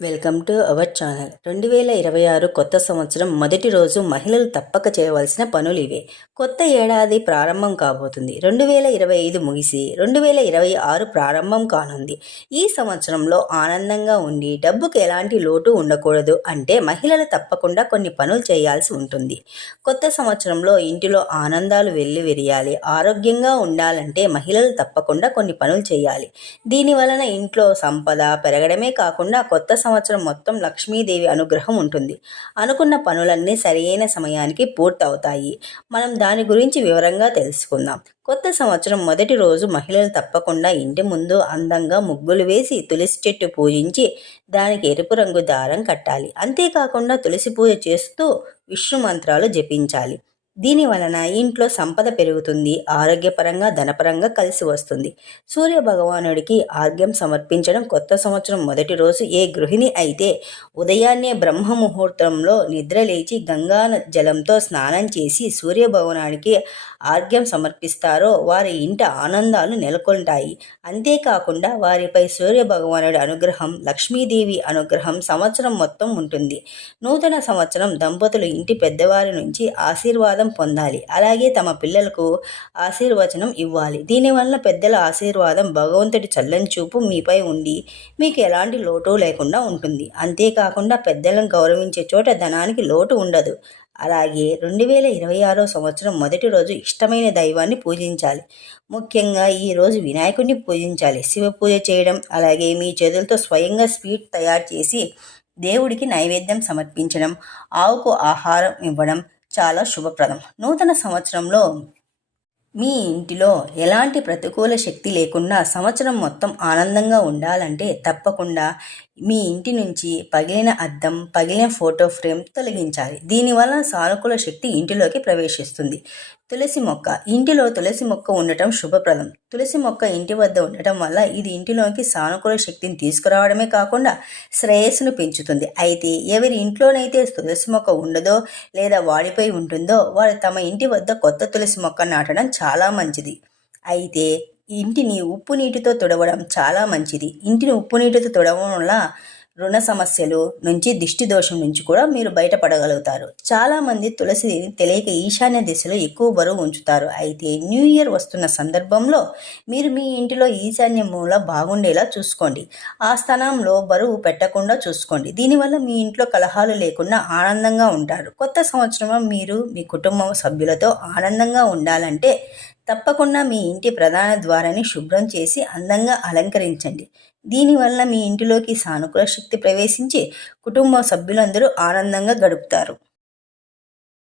Welcome to our channel. రెండు వేల ఇరవై ఆరు కొత్త సంవత్సరం మొదటి రోజు మహిళలు తప్పక చేయవలసిన పనులు ఇవే. కొత్త ఏడాది ప్రారంభం కాబోతుంది. రెండు వేల ఇరవై ఐదు ముగిసి రెండు వేల ఇరవై ఆరు ప్రారంభం కానుంది. ఈ సంవత్సరంలో ఆనందంగా ఉండి డబ్బుకు ఎలాంటి లోటు ఉండకూడదు అంటే మహిళలు తప్పకుండా కొన్ని పనులు చేయాల్సి ఉంటుంది. కొత్త సంవత్సరంలో ఇంటిలో ఆనందాలు వెళ్ళి విరియాలి. ఆరోగ్యంగా ఉండాలంటే మహిళలు తప్పకుండా కొన్ని పనులు చేయాలి. దీని వలన ఇంట్లో సంపద పెరగడమే కాకుండా కొత్త సంవత్సరం మొత్తం లక్ష్మీదేవి అనుగ్రహం ఉంటుంది. అనుకున్న పనులన్నీ సరైన సమయానికి పూర్తవుతాయి. మనం దాని గురించి వివరంగా తెలుసుకుందాం. కొత్త సంవత్సరం మొదటి రోజు మహిళలు తప్పకుండా ఇంటి ముందు అందంగా ముగ్గులు వేసి తులసి చెట్టు పూజించి దానికి ఎరుపు రంగు దారం కట్టాలి. అంతేకాకుండా తులసి పూజ చేస్తూ విష్ణు మంత్రాలు జపించాలి. దీని వలన ఇంట్లో సంపద పెరుగుతుంది ఆరోగ్యపరంగా ధనపరంగా కలిసి వస్తుంది. సూర్య భగవానుడికి ఆర్ఘ్యం సమర్పించడం కొత్త సంవత్సరం మొదటి రోజు ఏ గృహిణి అయితే ఉదయాన్నే బ్రహ్మ ముహూర్తంలో నిద్రలేచి గంగా జలంతో స్నానం చేసి సూర్య భగవానుడికి ఆర్ఘ్యం సమర్పిస్తారో వారి ఇంట ఆనందాలు నెలకొంటాయి. అంతేకాకుండా వారిపై సూర్య భగవానుడి అనుగ్రహం లక్ష్మీదేవి అనుగ్రహం సంవత్సరం మొత్తం ఉంటుంది. నూతన సంవత్సరం దంపతులు ఇంటి పెద్దవారి నుంచి ఆశీర్వాదం పొందాలి. అలాగే తమ పిల్లలకు ఆశీర్వచనం ఇవ్వాలి. దీనివల్ల పెద్దల ఆశీర్వాదం భగవంతుడి చల్లని చూపు మీపై ఉండి మీకు ఎలాంటి లోటు లేకుండా ఉంటుంది. అంతేకాకుండా పెద్దలను గౌరవించే చోట ధనానికి లోటు ఉండదు. అలాగే రెండు వేల ఇరవై ఆరో సంవత్సరం మొదటి రోజు ఇష్టమైన దైవాన్ని పూజించాలి. ముఖ్యంగా ఈరోజు వినాయకుడిని పూజించాలి. శివ పూజ చేయడం అలాగే మీ చేతులతో స్వయంగా స్వీట్ తయారు చేసి దేవుడికి నైవేద్యం సమర్పించడం ఆవుకు ఆహారం ఇవ్వడం చాలా శుభప్రదం. నూతన సంవత్సరంలో మీ ఇంటిలో ఎలాంటి ప్రతికూల శక్తి లేకుండా సంవత్సరం మొత్తం ఆనందంగా ఉండాలంటే తప్పకుండా మీ ఇంటి నుంచి పగిలిన అద్దం పగిలిన ఫోటో ఫ్రేమ్ తొలగించాలి. దీనివల్ల సానుకూల శక్తి ఇంటిలోకి ప్రవేశిస్తుంది. తులసి మొక్క. ఇంటిలో తులసి మొక్క ఉండటం శుభప్రదం. తులసి మొక్క ఇంటి వద్ద ఉండటం వల్ల ఇది ఇంటిలోకి సానుకూల శక్తిని తీసుకురావడమే కాకుండా శ్రేయస్సును పెంచుతుంది. అయితే ఎవరి ఇంట్లోనైతే తులసి మొక్క ఉండదో లేదా వాడిపోయి ఉంటుందో వారు తమ ఇంటి వద్ద కొత్త తులసి మొక్క నాటడం చాలా మంచిది. అయితే ఇంటిని ఉప్పు నీటితో తుడవడం చాలా మంచిది. ఇంటిని ఉప్పు నీటితో తుడవడం వల్ల రుణ సమస్యలు నుంచి దిష్టి దోషం నుంచి కూడా మీరు బయటపడగలుగుతారు. చాలామంది తులసిని తెలియక ఈశాన్య దిశలో ఎక్కువ బరువు ఉంచుతారు. అయితే న్యూ ఇయర్ వస్తున్న సందర్భంలో మీరు మీ ఇంటిలో ఈశాన్య మూల బాగుండేలా చూసుకోండి. ఆ స్థానంలో బరువు పెట్టకుండా చూసుకోండి. దీనివల్ల మీ ఇంట్లో కలహాలు లేకుండా ఆనందంగా ఉంటారు. కొత్త సంవత్సరం మీరు మీ కుటుంబ సభ్యులతో ఆనందంగా ఉండాలంటే తప్పకుండా మీ ఇంటి ప్రధాన ద్వారాన్ని శుభ్రం చేసి అందంగా అలంకరించండి. దీనివల్ల మీ ఇంటిలోకి సానుకూల శక్తి ప్రవేశించి కుటుంబ సభ్యులందరూ ఆనందంగా గడుపుతారు.